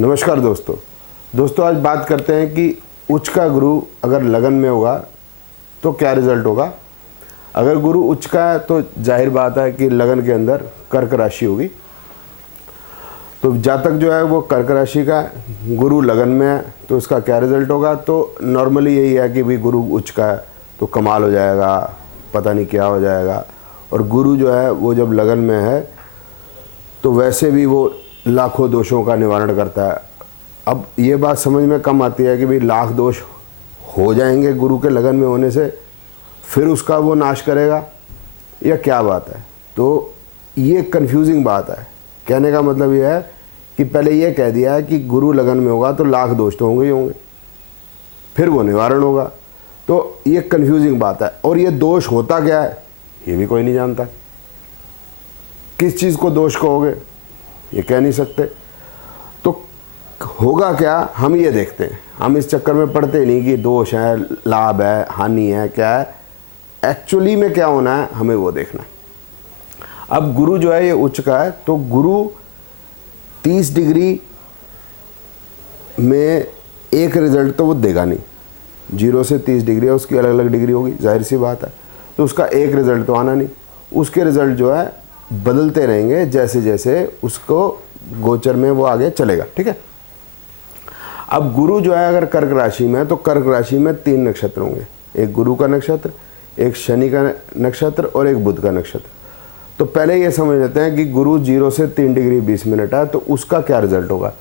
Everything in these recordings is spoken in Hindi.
नमस्कार दोस्तों आज बात करते हैं कि उच्च का गुरु अगर लगन में होगा तो क्या रिजल्ट होगा। अगर गुरु उच्च का है तो जाहिर बात है कि लगन के अंदर कर्क राशि होगी। तो जातक जो है वो कर्क राशि का गुरु लगन में है तो इसका क्या रिजल्ट होगा। तो नॉर्मली यही है कि भाई गुरु उच्च का है तो कमाल हो जाएगा, पता नहीं क्या हो जाएगा। और गुरु जो है वो जब लगन में है तो वैसे भी वो लाखों दोषों का निवारण करता है। अब ये बात समझ में कम आती है कि भाई लाख दोष हो जाएंगे गुरु के लगन में होने से, फिर उसका वो नाश करेगा या क्या बात है। तो ये कंफ्यूजिंग बात है। कहने का मतलब ये है कि पहले ये कह दिया है कि गुरु लगन में होगा तो लाख दोष तो होंगे ही होंगे, फिर वो निवारण होगा। तो ये कंफ्यूजिंग बात है। और ये दोष होता क्या है ये भी कोई नहीं जानता। किस चीज़ को दोष कहोगे ये कह नहीं सकते। तो होगा क्या हम ये देखते हैं। हम इस चक्कर में पढ़ते नहीं कि दोष है, लाभ है, हानि है, क्या है। एक्चुअली में क्या होना है हमें वो देखना है। अब गुरु जो है ये उच्च का है तो गुरु 30 डिग्री में एक रिजल्ट तो वो देगा नहीं। 0 से 30 डिग्री है, उसकी अलग अलग डिग्री होगी, जाहिर सी बात है। तो उसका एक रिजल्ट तो आना नहीं। उसके रिजल्ट जो है बदलते रहेंगे जैसे जैसे उसको गोचर में वो आगे चलेगा। ठीक है। अब गुरु जो है अगर कर्क राशि में है तो कर्क राशि में 3 नक्षत्र होंगे, एक गुरु का नक्षत्र, एक शनि का नक्षत्र और एक बुध का नक्षत्र। तो पहले ये समझ लेते हैं कि गुरु 0 से 3 डिग्री 20 मिनट है तो उसका क्या रिजल्ट होगा।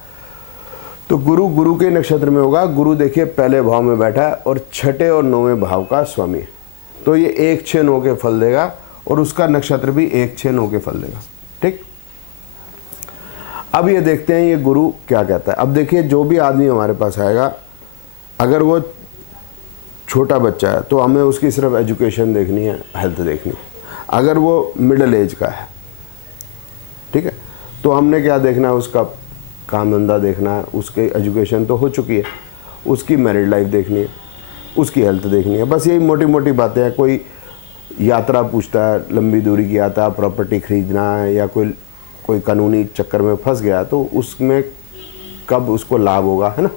तो गुरु के नक्षत्र में होगा। गुरु देखिए पहले भाव में बैठा है और छठे और 9वें भाव का स्वामी है। तो ये 1 6 9 के फल देगा और उसका नक्षत्र भी 1 6 9 के फल देगा। ठीक। अब ये देखते हैं ये गुरु क्या कहता है। अब देखिए जो भी आदमी हमारे पास आएगा, अगर वो छोटा बच्चा है तो हमें उसकी सिर्फ एजुकेशन देखनी है, हेल्थ देखनी है। अगर वो मिडिल एज का है, ठीक है, तो हमने क्या देखना है, उसका काम धंधा देखना है, उसकी एजुकेशन तो हो चुकी है, उसकी मैरिड लाइफ देखनी है, उसकी हेल्थ देखनी है। बस यही मोटी मोटी बातें हैं। कोई यात्रा पूछता है, लंबी दूरी की यात्रा, प्रॉपर्टी खरीदना है, या कोई कानूनी चक्कर में फंस गया तो उसमें कब उसको लाभ होगा, है ना,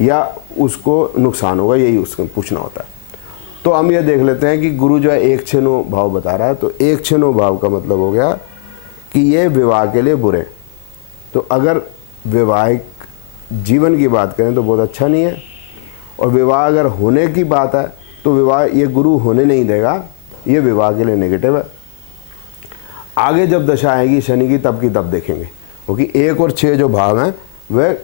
या उसको नुकसान होगा, यही उसको पूछना होता है। तो हम ये देख लेते हैं कि गुरु जो है 1 6 9 भाव बता रहा है। तो 1 6 9 भाव का मतलब हो गया कि ये विवाह के लिए बुरे। तो अगर वैवाहिक जीवन की बात करें तो बहुत अच्छा नहीं है। और विवाह अगर होने की बात है तो विवाह ये गुरु होने नहीं देगा, ये विवाह के लिए नेगेटिव है। आगे जब दशा आएगी शनि की तब देखेंगे, क्योंकि 1 और 6 जो भाव हैं वह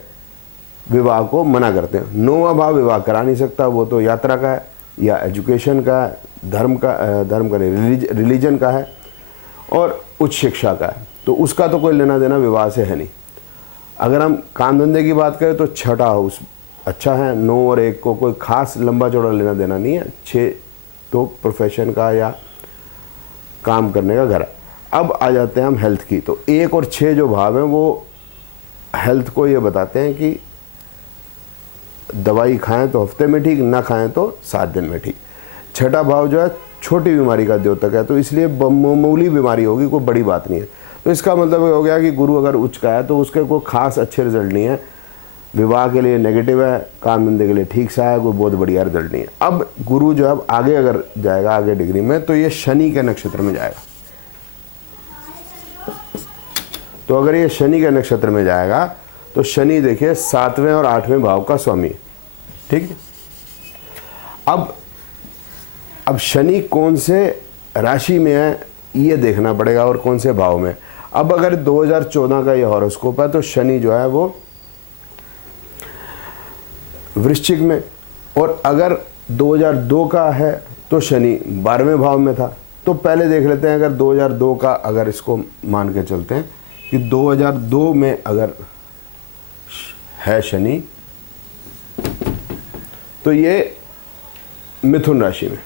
विवाह को मना करते हैं। 9वां भाव विवाह करा नहीं सकता, वो तो यात्रा का है या एजुकेशन का है, धर्म का नहीं, रिलीजन का है और उच्च शिक्षा का है। तो उसका तो कोई लेना देना विवाह से है नहीं। अगर हम काम धंधे की बात करें तो 6ठा हाउस अच्छा है, 9 और 1 को कोई खास लंबा चौड़ा लेना देना नहीं है। 6 तो प्रोफेशन का या काम करने का घर है। अब आ जाते हैं हम हेल्थ की। तो 1 और 6 जो भाव हैं वो हेल्थ को ये बताते हैं कि दवाई खाएं तो हफ्ते में ठीक, ना खाएं तो 7 दिन में ठीक। 6ठा भाव जो है छोटी बीमारी का द्योतक है, तो इसलिए मामूली बीमारी होगी, कोई बड़ी बात नहीं है। तो इसका मतलब ये हो गया कि गुरु अगर उच्च का है तो उसके कोई खास अच्छे रिजल्ट नहीं है। विवाह के लिए नेगेटिव है, काम धंधे के लिए ठीक सा है, कोई बहुत बढ़िया रिजल्ट नहीं है। अब गुरु जो अब आगे अगर जाएगा आगे डिग्री में तो ये शनि के नक्षत्र में जाएगा। तो अगर ये शनि के नक्षत्र में जाएगा तो शनि देखिए 7वें और 8वें भाव का स्वामी, ठीक है। अब शनि कौन से राशि में है ये देखना पड़ेगा और कौन से भाव में। अब अगर 2014 का ये हॉरोस्कोप है तो शनि जो है वो वृश्चिक में, और अगर 2002 का है तो शनि 12वें भाव में था। तो पहले देख लेते हैं अगर 2002 का, अगर इसको मान के चलते हैं कि 2002 में अगर है शनि तो ये मिथुन राशि में।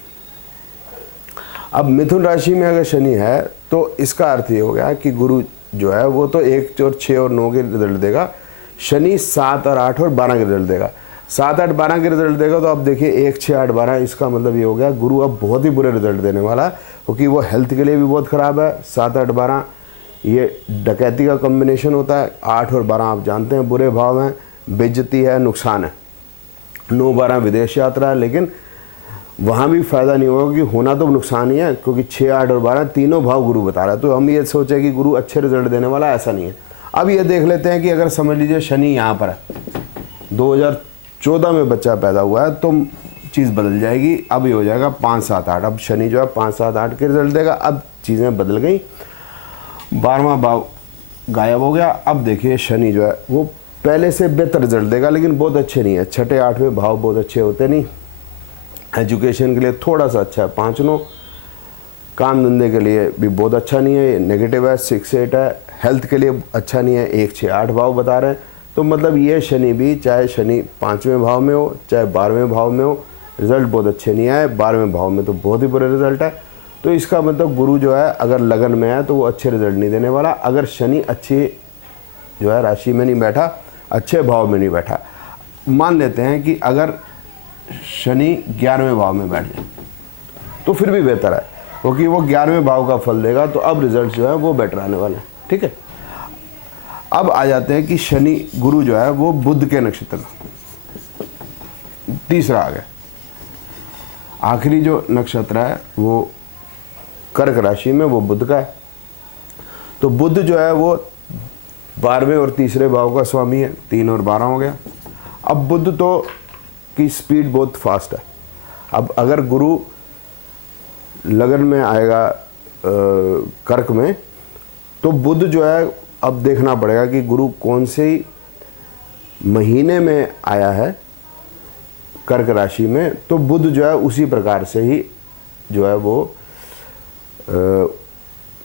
अब मिथुन राशि में अगर शनि है तो इसका अर्थ ये हो गया कि गुरु जो है वो तो 1 और 6 और 9 के रिजल्ट देगा, शनि 7 और 8 और 12 के रिजल्ट देगा। 7 8 12 के रिजल्ट देगा तो अब देखिए 1 6 8 12, इसका मतलब ये हो गया गुरु अब बहुत ही बुरे रिजल्ट देने वाला है, क्योंकि वो हेल्थ के लिए भी बहुत ख़राब है। 7 8 12 ये डकैती का कॉम्बिनेशन होता है। 8 और 12 आप जानते हैं बुरे भाव हैं, बेइज्जती है, नुकसान है। 9, 12 विदेश यात्रा है, लेकिन वहाँ भी फ़ायदा नहीं होगा, कि होना तो नुकसान ही है, क्योंकि 6, 8 और 12 तीनों भाव गुरु बता रहा है। तो हम ये सोचें कि गुरु अच्छे रिजल्ट देने वाला, ऐसा नहीं है। अब ये देख लेते हैं कि अगर समझ लीजिए शनि यहाँ पर है, 2014 में बच्चा पैदा हुआ है, तो चीज़ बदल जाएगी। अब ये हो जाएगा 5, 7, 8। अब शनि जो है 5, 7, 8 के रिजल्ट देगा। अब चीज़ें बदल गई, 12वां भाव गायब हो गया। अब देखिए शनि जो है वो पहले से बेहतर रिजल्ट देगा, लेकिन बहुत अच्छे नहीं है। 6, 8वें भाव बहुत अच्छे होते नहीं। एजुकेशन के लिए थोड़ा सा अच्छा है 5, 9। काम धंधे के लिए भी बहुत अच्छा नहीं है, नेगेटिव है 6, 8 है। हेल्थ के लिए अच्छा नहीं है, 1, 6, 8 भाव बता रहे हैं। तो मतलब ये शनि भी, चाहे शनि 5वें भाव में हो चाहे 12वें भाव में हो, रिजल्ट बहुत अच्छे नहीं आए। 12वें भाव में तो बहुत ही बुरे रिजल्ट है। तो इसका मतलब गुरु जो है अगर लगन में है तो वो अच्छे रिजल्ट नहीं देने वाला। अगर शनि अच्छी जो है राशि में नहीं बैठा, अच्छे भाव में नहीं बैठा, मान लेते हैं कि अगर शनि 11वें भाव में बैठ जाए तो फिर भी बेहतर है, क्योंकि वो 11वें भाव का फल देगा। तो अब रिजल्ट जो है वो बेटर आने वाले हैं। ठीक है, अब आ जाते हैं कि शनि गुरु जो है वो बुध के नक्षत्र में, तीसरा आ गया। आखिरी जो नक्षत्र है वो कर्क राशि में, वो बुध का है। तो बुध जो है वो 12वें और तीसरे भाव का स्वामी है, 3 और 12 हो गया। अब बुध तो की स्पीड बहुत फास्ट है। अब अगर गुरु लगन में आएगा कर्क में, तो बुध जो है अब देखना पड़ेगा कि गुरु कौन से महीने में आया है कर्क राशि में। तो बुध जो है उसी प्रकार से ही जो है वो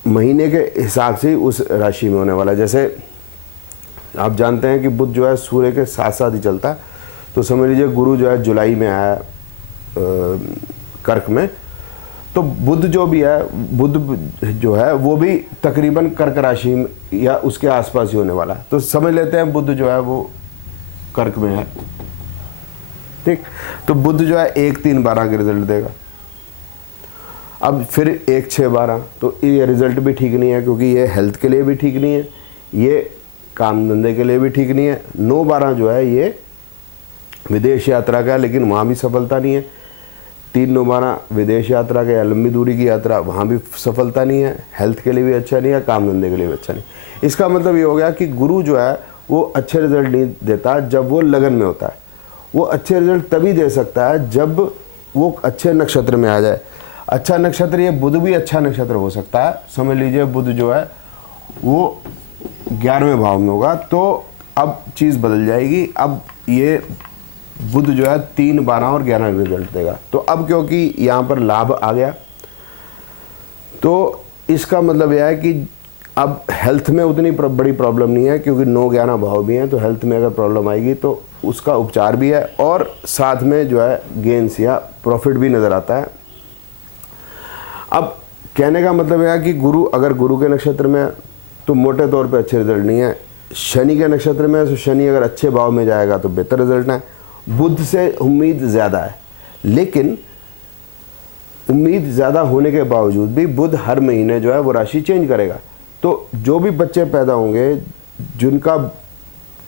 महीने के हिसाब से ही उस राशि में होने वाला है। जैसे आप जानते हैं कि बुध जो है सूर्य के साथ साथ ही चलता है। तो समझ लीजिए गुरु जो है जुलाई में आया कर्क में, तो बुध जो भी है, बुध जो है वो भी तकरीबन कर्क राशि या उसके आसपास ही होने वाला है। तो समझ लेते हैं बुध जो है वो कर्क में है। ठीक, तो बुध जो है 1, 3, 12 के रिजल्ट देगा। अब फिर 1, 6, 12, तो ये रिजल्ट भी ठीक नहीं है, क्योंकि ये हेल्थ के लिए भी ठीक नहीं है, ये काम धंधे के लिए भी ठीक नहीं है। 9, 12 जो है ये विदेश यात्रा का है, लेकिन वहाँ भी सफलता नहीं है। 3, 9, 12 विदेश यात्रा का या लंबी दूरी की यात्रा, वहाँ भी सफलता नहीं है। हेल्थ के लिए भी अच्छा नहीं है, काम धंधे के लिए भी अच्छा नहीं। इसका मतलब ये हो गया कि गुरु जो है वो अच्छे रिजल्ट नहीं देता जब वो लगन में होता है। वो अच्छे रिजल्ट तभी दे सकता है जब वो अच्छे नक्षत्र में आ जाए। अच्छा नक्षत्र, ये बुध भी अच्छा नक्षत्र हो सकता है। समझ लीजिए बुध जो है वो 11वें भाव में होगा, तो अब चीज़ बदल जाएगी। अब ये बुध जो है 3, 12 और 11 रिजल्ट देगा। तो अब क्योंकि यहाँ पर लाभ आ गया, तो इसका मतलब यह है कि अब हेल्थ में उतनी बड़ी प्रॉब्लम नहीं है, क्योंकि 9, 11 भाव भी हैं। तो हेल्थ में अगर प्रॉब्लम आएगी तो उसका उपचार भी है, और साथ में जो है गेंस या प्रॉफिट भी नज़र आता है। अब कहने का मतलब यह है कि गुरु अगर गुरु के नक्षत्र में, तो मोटे तौर पे अच्छे रिजल्ट नहीं है। शनि के नक्षत्र में, तो शनि अगर अच्छे भाव में जाएगा तो बेहतर रिजल्ट है। बुध से उम्मीद ज़्यादा है, लेकिन उम्मीद ज़्यादा होने के बावजूद भी बुध हर महीने जो है वो राशि चेंज करेगा। तो जो भी बच्चे पैदा होंगे जिनका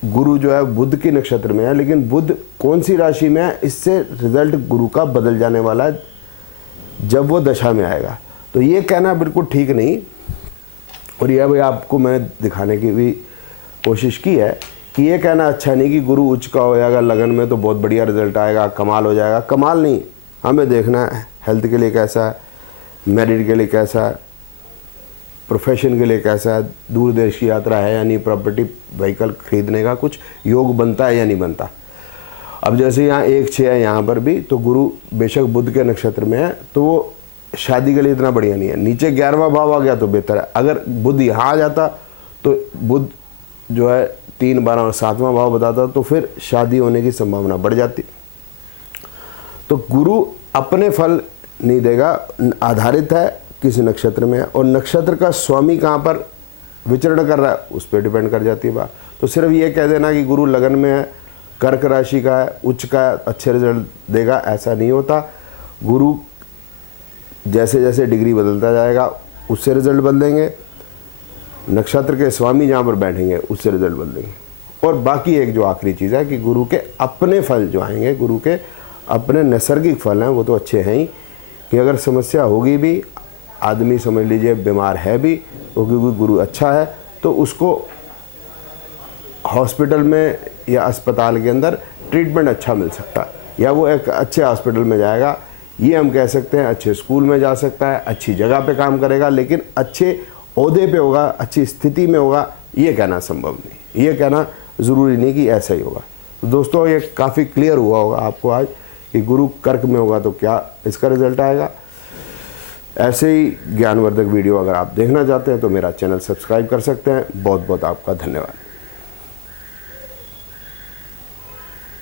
गुरु जो है बुध के नक्षत्र में है, लेकिन बुध कौन सी राशि में है, इससे रिजल्ट गुरु का बदल जाने वाला है जब वो दशा में आएगा। तो ये कहना बिल्कुल ठीक नहीं। और यह भी आपको मैंने दिखाने की भी कोशिश की है कि ये कहना अच्छा नहीं कि गुरु उच्च का हो जाएगा लगन में तो बहुत बढ़िया रिजल्ट आएगा, कमाल हो जाएगा। कमाल नहीं, हमें देखना है हेल्थ के लिए कैसा है, मैरिड के लिए कैसा है, प्रोफेशन के लिए कैसा है, दूर देश की यात्रा है या नहीं, प्रॉपर्टी व्हीकल खरीदने का कुछ योग बनता है या नहीं बनता। अब जैसे यहाँ 1, 6 है यहाँ पर भी, तो गुरु बेशक बुध के नक्षत्र में है, तो वो शादी के लिए इतना बढ़िया नहीं है। नीचे 11वां भाव आ गया तो बेहतर है। अगर बुध यहाँ आ जाता तो बुध जो है 3, 12 और 7वां भाव बताता, तो फिर शादी होने की संभावना बढ़ जाती। तो गुरु अपने फल नहीं देगा, आधारित है किसी नक्षत्र में, और नक्षत्र का स्वामी कहाँ पर विचरण कर रहा है उस पर डिपेंड कर जाती है बात। तो सिर्फ ये कह देना कि गुरु लगन में है, कर्क राशि का है, उच्च का है, अच्छे रिजल्ट देगा, ऐसा नहीं होता। गुरु जैसे जैसे डिग्री बदलता जाएगा उससे रिजल्ट बदलेंगे। नक्षत्र के स्वामी जहाँ पर बैठेंगे उससे रिजल्ट बदलेंगे। और बाकी एक जो आखिरी चीज़ है कि गुरु के अपने फल जो आएंगे, गुरु के अपने नैसर्गिक फल हैं वो तो अच्छे हैं ही, कि अगर समस्या होगी भी, आदमी समझ लीजिए बीमार है भी, तो क्योंकि गुरु अच्छा है तो उसको हॉस्पिटल में या अस्पताल के अंदर ट्रीटमेंट अच्छा मिल सकता है, या वो एक अच्छे हॉस्पिटल में जाएगा, ये हम कह सकते हैं, अच्छे स्कूल में जा सकता है, अच्छी जगह पे काम करेगा, लेकिन अच्छे ओहदे पे होगा, अच्छी स्थिति में होगा, ये कहना संभव नहीं, ये कहना ज़रूरी नहीं कि ऐसा ही होगा। तो दोस्तों ये काफ़ी क्लियर हुआ होगा आपको आज कि गुरु कर्क में होगा तो क्या इसका रिजल्ट आएगा। ऐसे ही ज्ञानवर्धक वीडियो अगर आप देखना चाहते हैं तो मेरा चैनल सब्सक्राइब कर सकते हैं। बहुत बहुत आपका धन्यवाद।